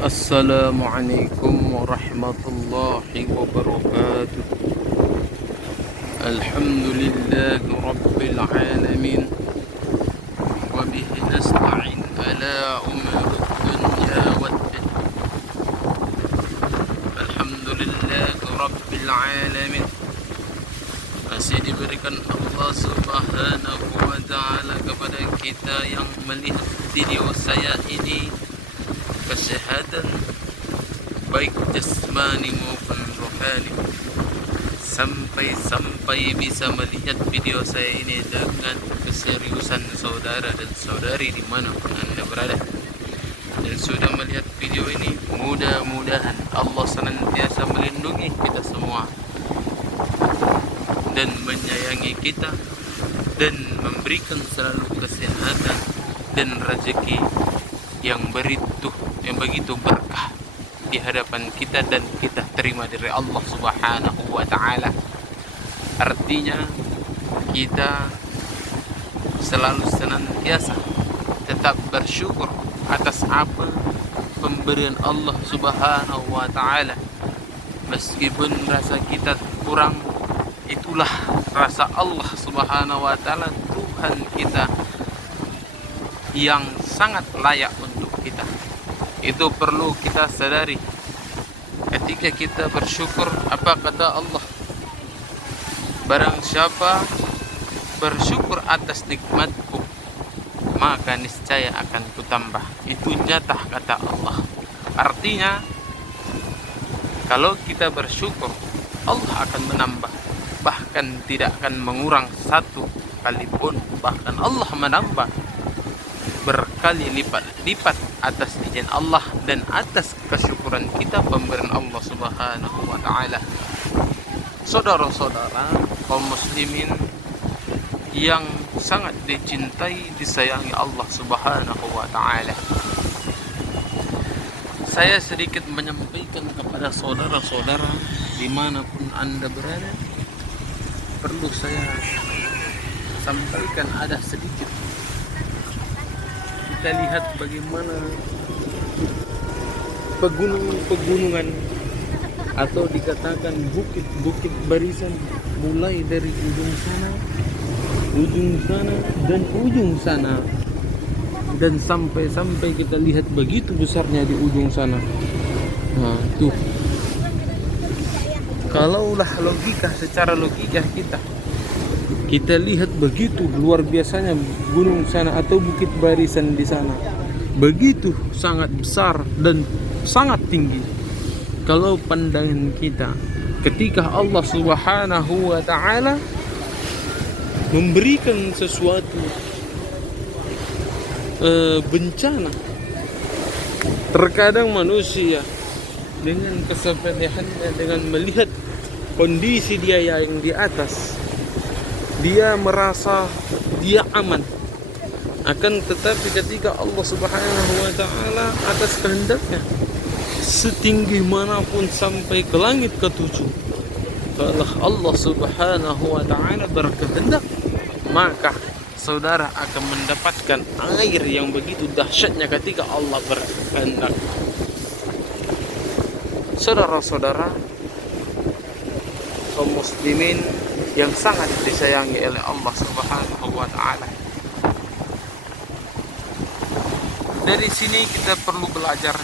Assalamualaikum warahmatullahi wabarakatuh. Alhamdulillahi rabbil alamin. Wa bihi nasta'in ala umuri dunya waddin. Alhamdulillahi rabbil alamin. Masih diberikan Allah subhanahu wa ta'ala kepada kita yang melihat video saya ini kesehatan baik jasmani maupun rohani, sampai bisa melihat video saya ini dengan keseriusan saudara dan saudari dimanapun anda berada, dan sudah melihat video ini. Mudah-mudahan Allah senantiasa melindungi kita semua dan menyayangi kita dan memberikan selalu kesehatan dan rezeki yang begitu berkah di hadapan kita dan kita terima dari Allah Subhanahu wa taala. Artinya kita selalu senantiasa tetap bersyukur atas apa pemberian Allah Subhanahu wa taala. Meskipun rasa kita kurang, itulah rasa Allah Subhanahu wa taala, Tuhan kita yang sangat layak untuk kita. Itu perlu kita sadari. Ketika kita bersyukur, apa kata Allah? Barang siapa bersyukur atas nikmatku, maka niscaya akan kutambah. Itu nyata kata Allah. Artinya kalau kita bersyukur, Allah akan menambah, bahkan tidak akan mengurang satu kali pun. Bahkan Allah menambah berkali lipat atas izin Allah dan atas kesyukuran kita pemberian Allah Subhanahu wa taala. Saudara-saudara kaum muslimin yang sangat dicintai, disayangi Allah Subhanahu wa taala, saya sedikit menyampaikan kepada saudara-saudara dimanapun anda berada. Perlu saya sampaikan ada sedikit. Kita lihat bagaimana pegunungan atau dikatakan bukit-bukit barisan, mulai dari ujung sana dan ujung sana, dan sampai kita lihat begitu besarnya di ujung sana. Nah, tuh. Kalaulah secara logika kita lihat begitu luar biasanya gunung sana atau bukit barisan di sana, begitu sangat besar dan sangat tinggi. Kalau pandangan kita ketika Allah Subhanahu wa taala memberikan sesuatu bencana, terkadang manusia dengan kesepelehannya, dengan melihat kondisi dia yang di atas, dia merasa dia aman. Akan tetapi ketika Allah Subhanahu wa taala atas kehendaknya, setinggi manapun sampai ke langit ketujuh, kalau Allah Subhanahu wa taala berkehendak, maka saudara akan mendapatkan air yang begitu dahsyatnya ketika Allah berkehendak. Saudara-saudara kaum muslimin yang sangat disayangi oleh Allah Subhanahu wa taala, dari sini kita perlu belajar.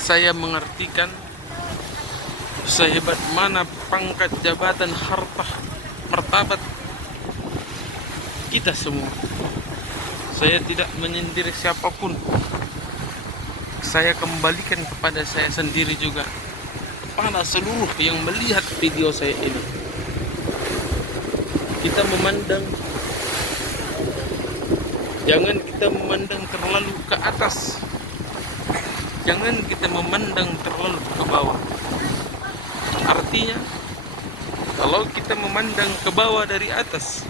Saya mengartikan sehebat mana pangkat, jabatan, harta, martabat kita semua. Saya tidak menyindir siapapun. Saya kembalikan kepada saya sendiri juga, kepada seluruh yang melihat video saya ini. Kita memandang, jangan kita memandang terlalu ke atas, jangan kita memandang terlalu ke bawah. Artinya kalau kita memandang ke bawah dari atas,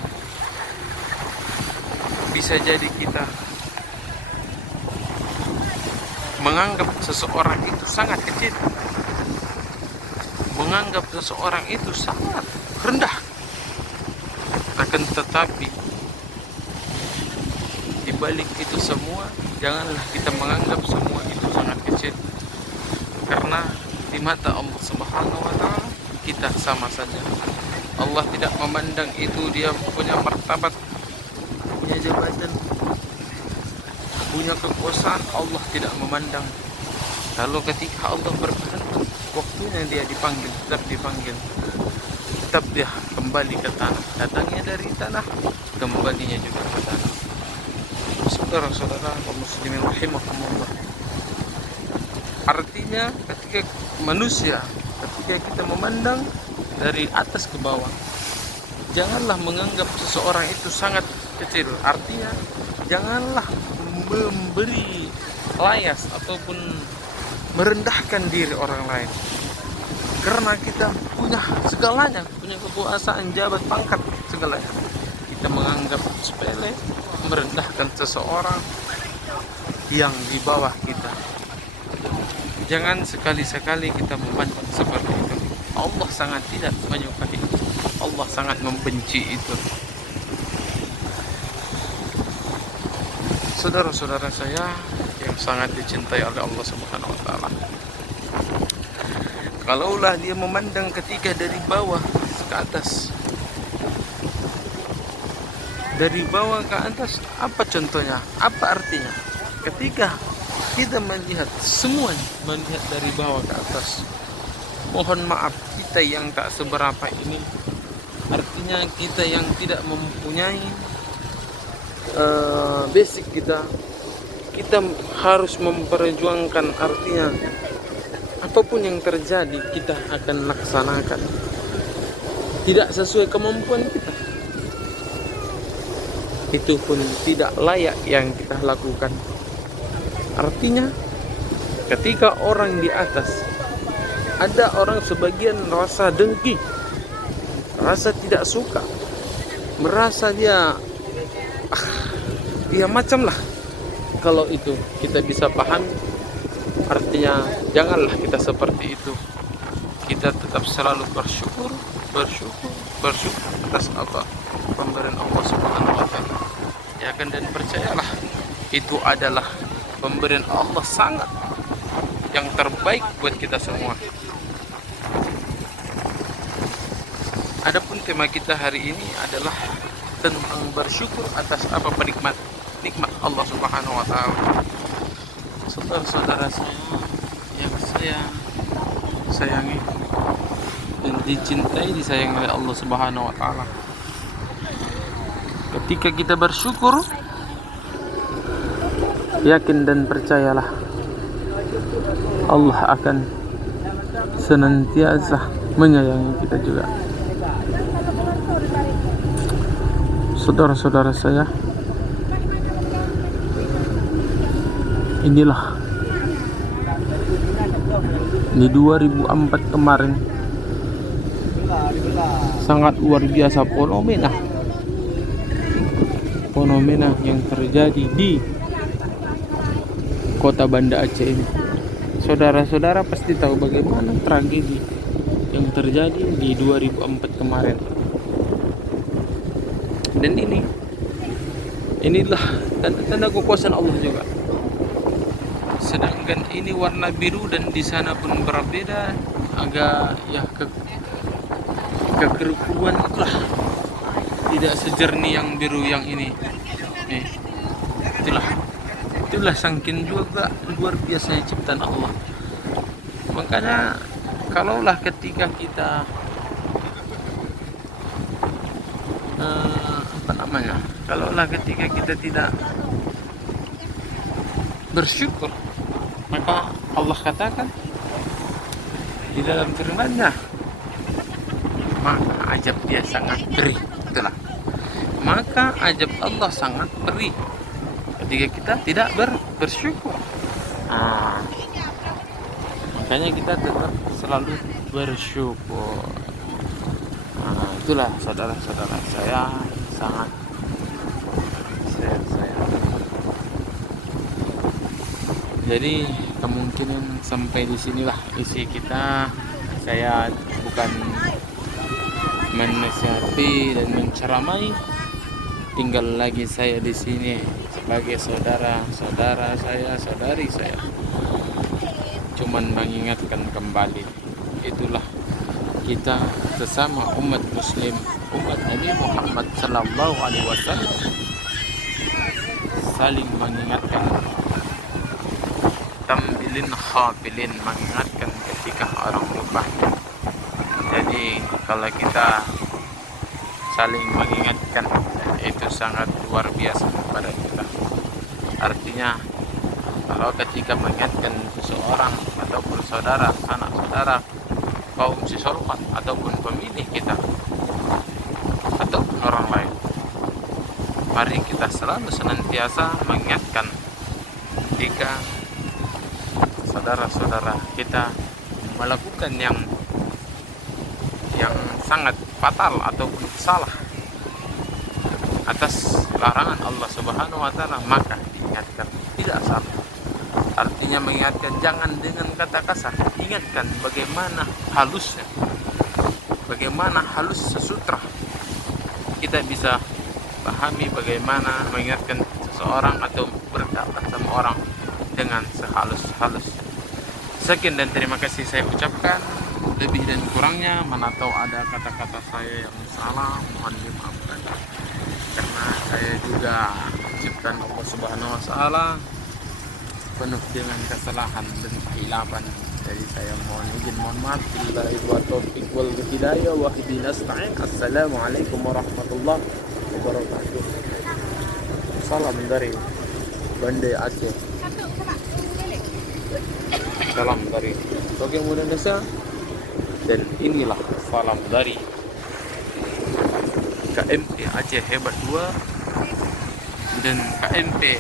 bisa jadi kita menganggap seseorang itu sangat kecil, menganggap seseorang itu sangat rendah. Akan tetapi di balik itu semua, janganlah kita menganggap semua itu sangat kecil. Karena di mata Allah Subhanahu wa taala kita sama saja. Allah tidak memandang itu dia punya martabat, punya jabatan, punya kekuasaan. Allah tidak memandang. Kalau ketika Allah berkehendak, waktunya dia dipanggil, tetap dipanggil, tetap dia kembali ke tanah. Datangnya dari tanah, kembalinya juga ke tanah. Saudara-saudara kaum muslimin rahimakumullah. Artinya ketika manusia, ketika kita memandang dari atas ke bawah, janganlah menganggap seseorang itu sangat kecil. Artinya janganlah memberi layas ataupun merendahkan diri orang lain. Karena kita punya segalanya, punya kekuasaan, jabat, pangkat, segalanya. Kita menganggap sepele, merendahkan seseorang yang di bawah kita. Jangan sekali-sekali kita memandang seperti itu. Allah sangat tidak menyukai itu. Allah sangat membenci itu. Saudara-saudara saya yang sangat dicintai oleh Allah Subhanahu wa taala. Kalaulah dia memandang ketika dari bawah ke atas, dari bawah ke atas, apa contohnya? Apa artinya? Ketika kita melihat semuanya, melihat dari bawah ke atas, mohon maaf, kita yang tak seberapa ini, artinya kita yang tidak mempunyai basic kita harus memperjuangkan. Artinya apapun yang terjadi kita akan laksanakan, tidak sesuai kemampuan kita, itu pun tidak layak yang kita lakukan. Artinya ketika orang di atas, ada orang sebagian rasa dengki, rasa tidak suka, merasa dia macam lah. Kalau itu kita bisa paham, artinya janganlah kita seperti itu. Kita tetap selalu bersyukur atas apa pemberian Allah Subhanahu wa taala. Ya kan, dan percayalah itu adalah pemberian Allah sangat yang terbaik buat kita semua. Adapun tema kita hari ini adalah tentang bersyukur atas apa nikmat Allah Subhanahu wa taala. Saudara-saudara saya yang saya sayangi dan dicintai, disayangi oleh Allah Subhanahu wa taala. Ketika kita bersyukur, yakin dan percayalah Allah akan senantiasa menyayangi kita juga. Saudara-saudara saya, inilah di 2004 kemarin sangat luar biasa fenomena yang terjadi di kota Banda Aceh ini. Saudara-saudara pasti tahu bagaimana tragedi yang terjadi di 2004 kemarin. Dan inilah tanda kekuasaan Allah juga. Sedangkan ini warna biru dan di sana pun berbeda, agak ya kekeruan itulah, tidak sejernih yang biru yang ini. Itulah sangkin juga luar biasa ciptaan Allah. Makanya kalaulah ketika kita kalaulah ketika kita tidak bersyukur, maka Allah katakan di dalam firman-Nya, maka ajab dia sangat perih. Itulah, maka ajab Allah sangat perih ketika kita tidak bersyukur. Makanya kita tetap selalu bersyukur. Itulah saudara-saudara saya sangat saya. Jadi kemungkinan sampai di sinilah isi kita. Saya bukan menasihati dan menceramai, tinggal lagi saya di sini bagi saudara-saudara saya, saudari saya, cuman mengingatkan kembali, itulah kita sesama umat muslim, umat Nabi Muhammad sallallahu alaihi wasallam, saling mengingatkan, tambilin khabilin, mengingatkan ketika orang lupa. Jadi kalau kita saling mengingatkan, itu sangat luar biasa kepada kita. Artinya kalau ketika mengingatkan seseorang ataupun saudara, anak saudara, kaum sisolpat ataupun pemilih kita ataupun orang lain, mari kita selalu senantiasa mengingatkan jika saudara-saudara kita melakukan yang sangat fatal ataupun salah atas larangan Allah Subhanahu wa taala, maka diingatkan, tidak salah. Artinya mengingatkan jangan dengan kata kasar, ingatkan bagaimana halusnya, bagaimana halus sesutra kita bisa pahami bagaimana mengingatkan seseorang atau berkata sama orang dengan sehalus-halus. Sekian dan terima kasih saya ucapkan. Lebih dan kurangnya, mana tahu ada kata-kata saya yang salah, mohon dimaafkan. Karena saya juga ciptaan Allah Subhanahu wa taala penuh dengan kesalahan dan kehilapan. Jadi saya mohon izin, mohon maaf. Billahi wa taufiq wal hidayah wa ihdinas nasta'in. Assalamualaikum warahmatullahi wabarakatuh. Salam dari Banda Aceh. Salam dari Toge Muda Indonesia. Dan inilah salam dari KMP Aceh Hebat 2 dan KMP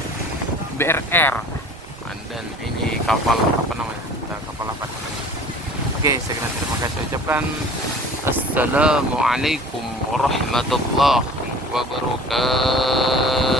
BRR, dan ini kapal apa namanya, kapal apa namanya. Oke, saya terima kasih ucapkan. Assalamualaikum warahmatullahi wabarakatuh.